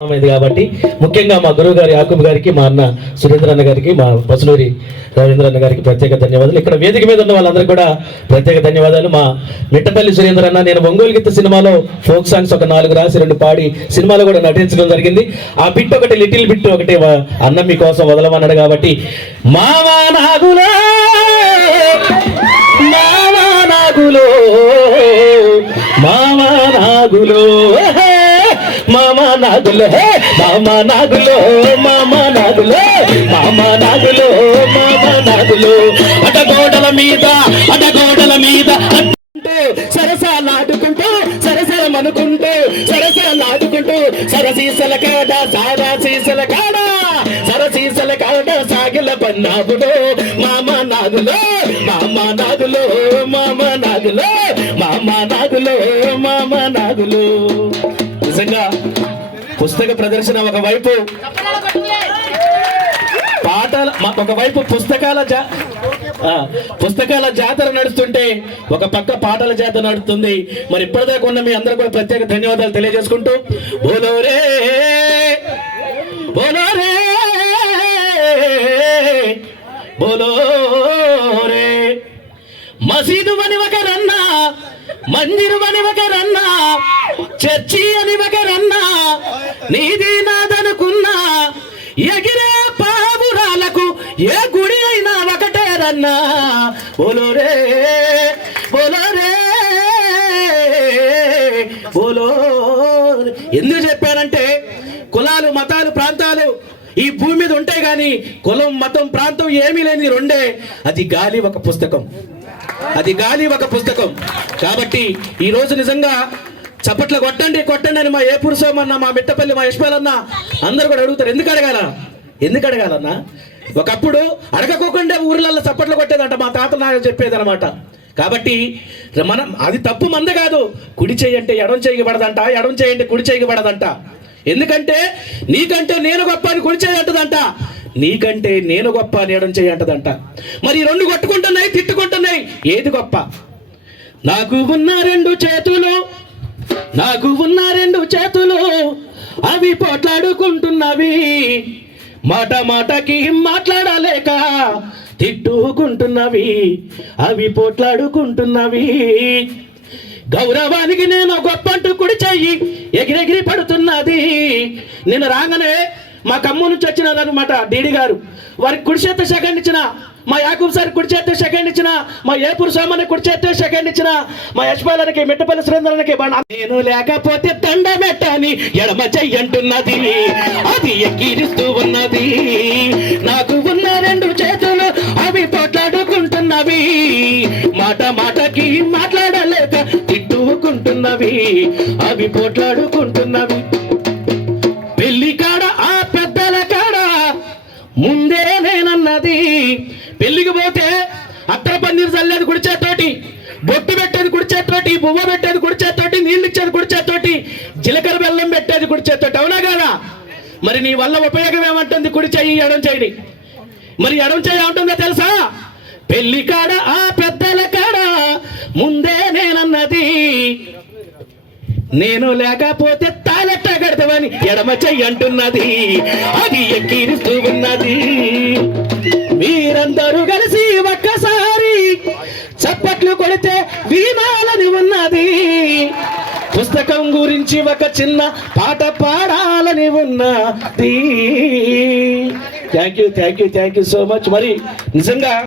కాబట్టి ముఖ్యంగా మా గురువు గారి యాకూబ్ గారికి మా అన్న సురేంద్ర అన్న గారికి మా పసునూరి రవీంద్ర అన్న గారికి ప్రత్యేక ధన్యవాదాలు. ఇక్కడ వేదిక మీద ఉన్న వాళ్ళందరికీ కూడా ప్రత్యేక ధన్యవాదాలు. మా మిట్టపల్లి సురేంద్ర అన్న నేను ఒంగోలు గీత సినిమాలో ఫోక్ సాంగ్స్ ఒక నాలుగు రాసి రెండు పాడి సినిమాలో కూడా నటించడం జరిగింది. ఆ బిట్ ఒకటి లిటిల్ బిట్ ఒకటి అన్న మీకోసం వదలమన్నాడు కాబట్టి మావా నాగులో మావా నాగులో నాగులో మామ మామా మామ మామా నాదులో మామా మామ మామా మామ అట గోడల మీద అట గోడల మీద అంటూ సరసాలాడుకుంటూ సరసమనుకుంటూ సరసాలాడుకుంటూ సరసీసల కాడ సారా సీసల కాడ సరసీసల కాడ సాగిల పన్నాగులో మామ నాగులో మామ నాగులో మామ నాగులో మామ నాగులో. పుస్తక ప్రదర్శన ఒకవైపు పాటల ఒకవైపు పుస్తకాల జా పుస్తకాల జాతర నడుస్తుంటే ఒక పక్క పాటల జాతర నడుస్తుంది. మరి ఇప్పటిదాకా ఉన్న మీ అందరూ కూడా ప్రత్యేక ధన్యవాదాలు తెలియజేసుకుంటూ బోలోరే బోలోరే బోలోరే మసీదు అని ఒకరన్నా మందిరు అని ఒకరన్నా చర్చి అని ఒకరన్నా నీది నాదనుకున్నా ఎగిరే పావురాలకు ఏ గుడి అయినా ఒకటే రన్నా. బోలోరే బోలోరే బోలో ఎందుకు చెప్పానంటే కులాలు మతాలు ప్రాంతాలు ఈ భూమి మీద ఉంటాయి కానీ కులం మతం ప్రాంతం ఏమీ లేని రెండే. అది గాలి ఒక పుస్తకం. అది గాలి ఒక పుస్తకం. కాబట్టి ఈ రోజు నిజంగా చప్పట్లు కొట్టండి కొట్టండి అని మా ఏ పురుషోమన్న మా మిట్టపల్లి మా యశ్పాలన్న అందరూ కూడా అడుగుతారు. ఎందుకు అడగాల? ఎందుకు అడగాలన్నా? ఒకప్పుడు అడగకోకుండా ఊర్లలో చప్పట్లు కొట్టేదంట మా తాత నాకు చెప్పేదన్నమాట. కాబట్టి మనం అది తప్పు మంద కాదు. కుడి చేయి అంటే ఎడం చేయబడదంట ఎడం చేయంటే కుడి చేయబడదంట ఎందుకంటే నీకంటే నేను గొప్ప అని కుడి చేయి అంటదంట. నీకంటే నేను గొప్ప అని ఎడం చేయంటదంట మరి రెండు కొట్టుకుంటున్నాయి తిట్టుకుంటున్నాయి ఏది గొప్ప? నాకు ఉన్న రెండు చేతులు నాకు ఉన్న రెండు చేతులు అవి పోట్లాడుకుంటున్నవి. మాట మాటకి మాట్లాడలేక తిట్టుకుంటున్నవి. అవి పోట్లాడుకుంటున్నవి. గౌరవానికి నేను గొప్పంటూ కుడి చెయ్యి ఎగిరెగిరి పడుతున్నది. నేను రాగానే మా కమ్ము నుంచి వచ్చినారు అనమాట డీడీ గారు వారికి కుడి చేత సెకండ్ ఇచ్చిన మా యాకూబ్ సార్ కుడి చేస్తే సెకండ్ ఇచ్చిన మా ఏపూర్ సోమని కుడి చేస్తే సెకండ్ ఇచ్చిన మా యశ్పాలనికి మిట్టపల్లి సురేంద్రానికి నేను లేకపోతే దండమెట్టని ఎడమ చెయ్యంటున్నది అది ఎక్కిరిస్తూ ఉన్నది. నాకు ఉన్న రెండు చేతులు అవి పోట్లాడుకుంటున్నవి. మాట మాటకి మాట్లాడలేక తిట్టుకుంటున్నవి. అవి పోట్లాడుకుంటున్నవి. పెళ్ళి కాడ ఆ పెద్దల కాడ ముందే పెళ్ళికి పోతే అత్తర పన్నీరు చల్లేది కుడిచేతోటి బొట్టు పెట్టేది కుడిచేతోటి బువ్వ పెట్టేది కుడిచేతోటి నీళ్ళు ఇచ్చేది కుడిచేతోటి జీలకర్ర బెల్లం పెట్టేది కుడిచేతోటి అవునా కాదా? మరి నీ వల్ల ఉపయోగం ఏమంటుంది? కుడి చెయ్యి ఎడం చెయ్యి. మరి ఎడం చెయ్యి ఏమంటుందో తెలుసా? పెళ్ళి కాడ ఆ పెద్దల కాడ ముందే నేనన్నది. నేను లేకపోతే తాలెట్ట కడతావని ఎడమ చెయ్యి అంటున్నది. అది ఎక్కిరిస్తూ ఉన్నది. మీరందరూ కలిసి ఒక్కసారి చప్పట్లు కొడితే వినాలని ఉన్నది. పుస్తకం గురించి ఒక చిన్న పాట పాడాలని ఉన్నది. Thank you thank you thank you so much మరి నిజంగా